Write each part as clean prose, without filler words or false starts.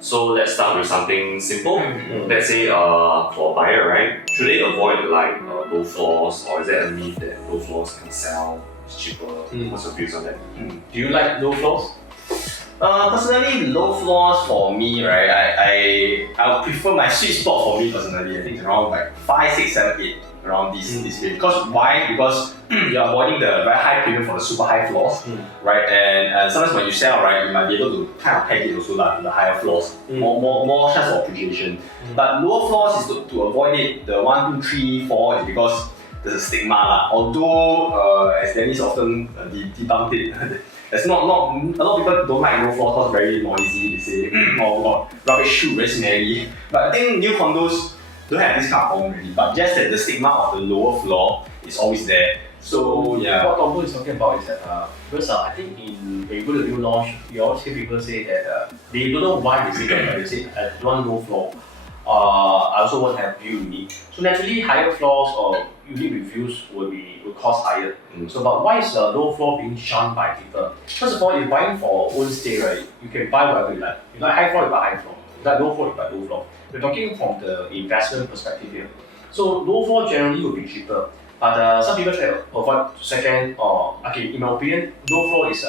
So let's start with something simple. Let's say for a buyer, right? Should they avoid like low floors, or is there a myth that low floors can sell? It's cheaper. What's your views on that? Do you like low floors? Personally, low floors for me, right? I would prefer my sweet spot for me personally. I think it's around like 5, 6, 7, 8 around this range. Because why? Because you're avoiding the very high premium for the super high floors, right? And sometimes when you sell, right, you might be able to kind of peg it also like to the higher floors, more chance of appreciation. But lower floors is to avoid it. The 1, 2, 3, 4 is because there's a stigma lah. Although as Dennis often debunked it. There's not a lot of people don't like low floors because very noisy, they say, or rubbish shoot, very smelly. But I think new condos don't have this kind of problem really, but just that the stigma of the lower floor is always there. So yeah. What Condo is talking about is that because I think when you go to new launch, you always hear people say that they don't know why they say that, but they say I don't want low floor. I also want to have view unit. So naturally, higher floors or unit reviews will cost higher. So, but why is the low floor being shunned by people? First of all, if you're buying for own stay, right, you can buy whatever you like. You like high floor, you buy high floor. You like low floor, you buy low floor. We're talking from the investment perspective here. So low floor generally will be cheaper, but some people try to avoid second or in my opinion, low floor is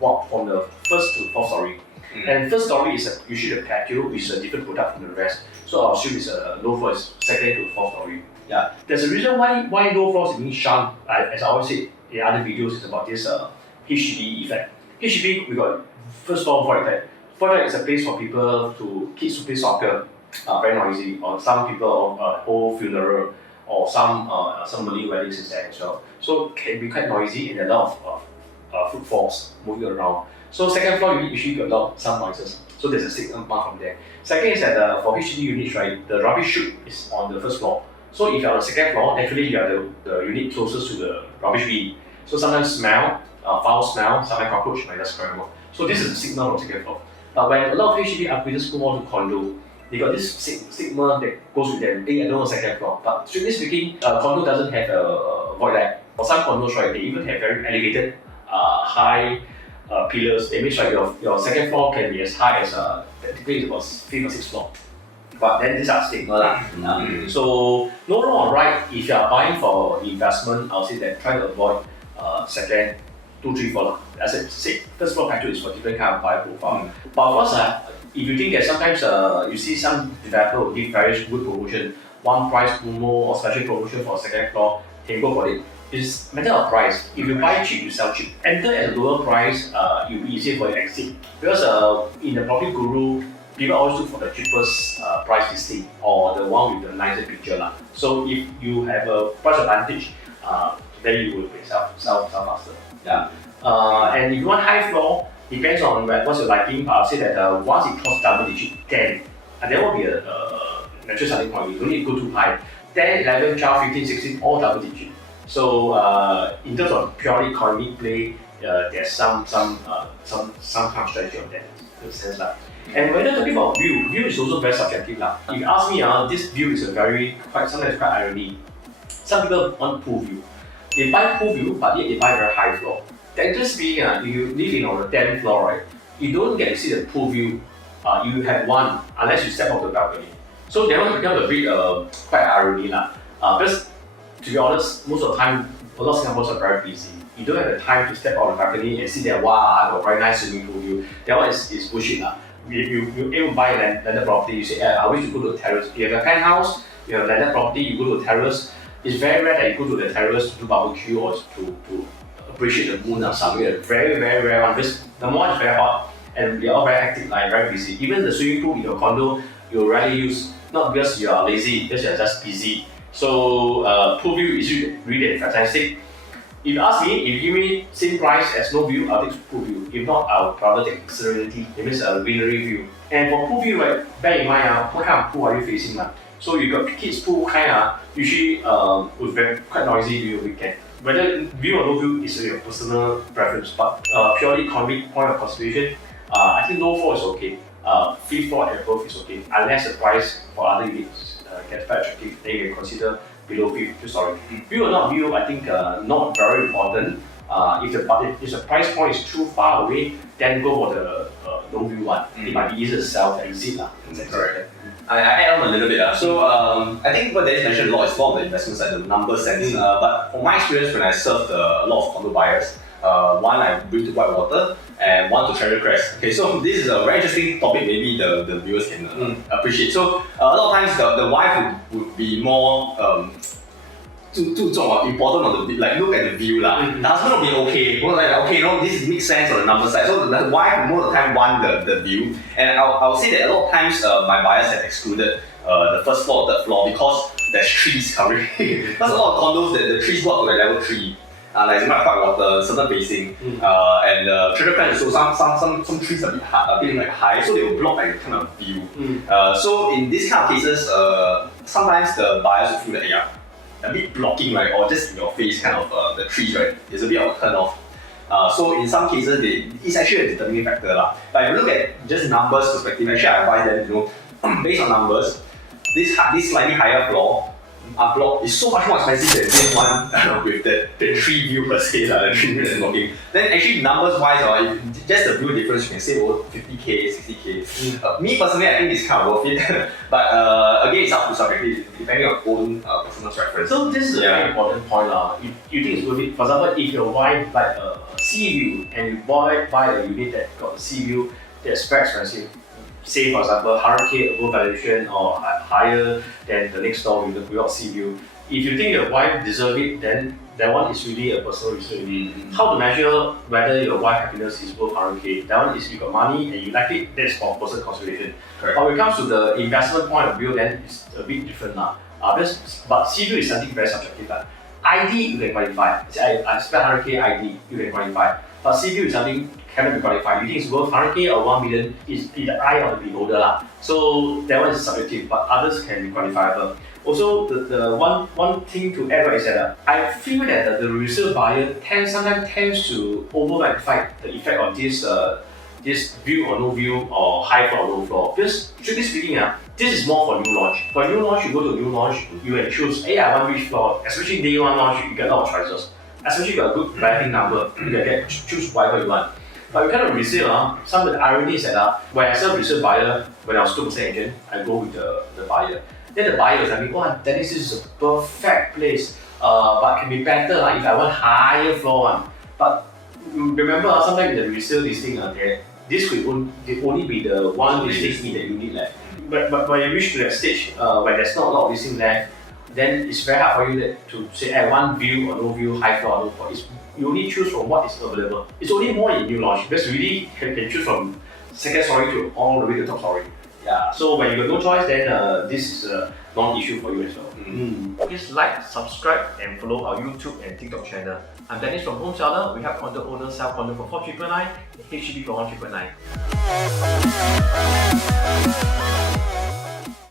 walk from the first to fourth story. And first story is usually a patio, which is a different product from the rest. So I'll assume it's low floor is second to fourth story. Yeah, there's a reason why low floors is being shunned. As I always say in other videos, is about this HDB effect. HDB, we got first floor void deck. Void deck is a place for people kids to play soccer, very noisy, or some people hold funeral, or some Malay weddings is there as well. So it can be quite noisy and a lot of footfalls moving around. So second floor unit usually got a lot of some noises. So there's a signal part from there. Second is that for HDB units, right, the rubbish chute is on the first floor. So if you're on the second floor, naturally you are the unit closest to the rubbish bin. So sometimes smell, foul smell, sometimes cockroach might just scramble. So this is the signal from second floor. But when a lot of HDB upgraders go on to condo, they got this stigma that goes with them. Hey, I don't want second floor. But strictly speaking, condo doesn't have a void deck. For some condos, right, they even have very elevated, high pillars. They make sure your second floor can be as high as technically it's about 5th or 6th floor. But then these are stigma lah. So no wrong or right. If you are buying for investment, I'll say that try to avoid second, 2, 3, 4 lah. As I said, first floor patio is for different kind of buyer profile. But of course, if you think that sometimes you see some developer will give various good promotion, one price promo or special promotion for second floor, can go for it. It's a matter of price. If you buy cheap, you sell cheap. Enter at a lower price, it will be easier for you to exit. Because in the property guru, people always look for the cheapest price listing or the one with the nicer picture lah. So if you have a price advantage, then you will sell faster. Yeah. And if you want high floor, depends on what's your liking. I'll say that once it crosses double digit 10, there will be a natural starting point. You don't need to go too high. 10, 11, 12, 15, 16, all double digit. So in terms of purely economic play, there's some kind of strategy on that. In sense lah. And when you're talking about view is also very subjective lah. If you ask me, this view is sometimes quite irony. Some people want pool view. They buy pool view, but yet they buy very high floor. Technically speaking, if you live on the 10th floor, right, you don't get to see the pool view. You have one unless you step off the balcony. So that one becomes a bit quite irony lah. Because to be honest, most of the time, a lot of Singaporeans are very busy. You don't have the time to step out of the balcony and see that wow, I got a very nice swimming pool view. That one is bullshit lah. You aim to buy a landed property, you say, I wish you go to the terrace. If you have a penthouse, you have a landed property, you go to the terrace. It's very rare that you go to the terrace to do barbecue or to appreciate the moon or something. Very, very rare one. Because the morning is very hot and we are all very active, like very busy. Even the swimming pool in your condo, you rarely use, not because you are lazy, because you are just busy. So pool view is really fantastic. If you ask me, if you give me same price as no view, I'll take pool view. If not, I'll rather take serenity. It means a greenery view. And for pool view, right, bear in mind, what kind of pool are you facing? So you got kids pool usually with quite noisy view weekend. Whether view or no view is your personal preference, but purely economic point of consideration, I think low floor is okay. 5th floor and above is okay, unless the price for other units gets very attractive, then you can consider below 5th story. View or not view, I think not very important. If the price point is too far away, then go for the low view one. It might be easier to sell the exit lah. Correct. I add on a little bit. So I think what Dennis mentioned a lot is more of the investment side, the number sense. But from my experience, when I served a lot of condo buyers, one I bring to Whitewater and one to Treasure Crest. Okay, so this is a very interesting topic. Maybe the viewers can appreciate. So a lot of times the wife would be more important on the like look at the view lah. The husband will be okay. Well, like okay, this makes sense on the number side. So the wife most of the time want the view, and I'll say that a lot of times my buyers have excluded the first floor, third floor because there's trees covering. Because a lot of condos that the trees go up to like level 3. Like it's not quite water, certain facing, and Treasure Crest is also some trees a bit high, so they will block like kind of view. So in these kind of cases, sometimes the buyers will feel that a bit blocking, right, or just in your face kind of the trees, right, is a bit of a turn off. So in some cases, it's actually a determining factor lah. But if you look at just numbers perspective, actually I advise them, based on numbers, this slightly higher floor block is so much more expensive than this one with the tree view per se, the tree view that's blocking. Then actually numbers wise, just the view difference you can save over 50k, 60k. Me personally, I think it's kind of worth it. But again, it's up to subjective, depending on own personal preference. So this is a very important point lah. You think it's worth it? For example, if your wife like a sea view and you buy a unit that got a sea view, that's very expensive. Say for example, 100k above valuation or higher than the next door without sea view. If you think your wife deserves it, then that one is really a personal issue. How to measure whether your wife's happiness is worth 100k? That one is you got money and you like it, that's for personal consideration. Correct. But when it comes to the investment point of view, then it's a bit different now. But sea view is something very subjective. ID you can qualify. I spent 100k ID, you can qualify. But sea view is something cannot be qualified. You think it's worth 100k or 1 million is in the eye of the beholder lah. So that one is subjective, but others can be qualifiable. Also, the one thing to add is that I feel that the resale buyer sometimes tends to over-magnify the effect of this view or no view or high floor or low floor. Because strictly speaking, this is more for new launch. For new launch, you go to new launch, you can choose, hey, I want which floor. Especially day one launch, you get a lot of choices. Especially if you got a good balloting number, you can choose whatever you want. But we kind of resale, some of the irony is that when I sell resale buyer, when I was 2% agent, I go with the buyer. Then the buyer was like, wow, Dennis, this is a perfect place, but can be better if I want higher floor one. But remember, sometimes in the resale listing, this could only be the one listing in the unit left. But when you reach to that stage, where there's not a lot of listing left, then it's very hard for you to say one view or no view, high floor or no floor. You only choose from what is available. It's only more in new launch because you really can choose from second story to all the way to top story. Yeah. So when you got no choice, then this is a non-issue for you as well. Please like, subscribe, and follow our YouTube and TikTok channel. I'm Dennis from Home Seller. We help condo owners sell condo for 4,999, HDB for 1,999.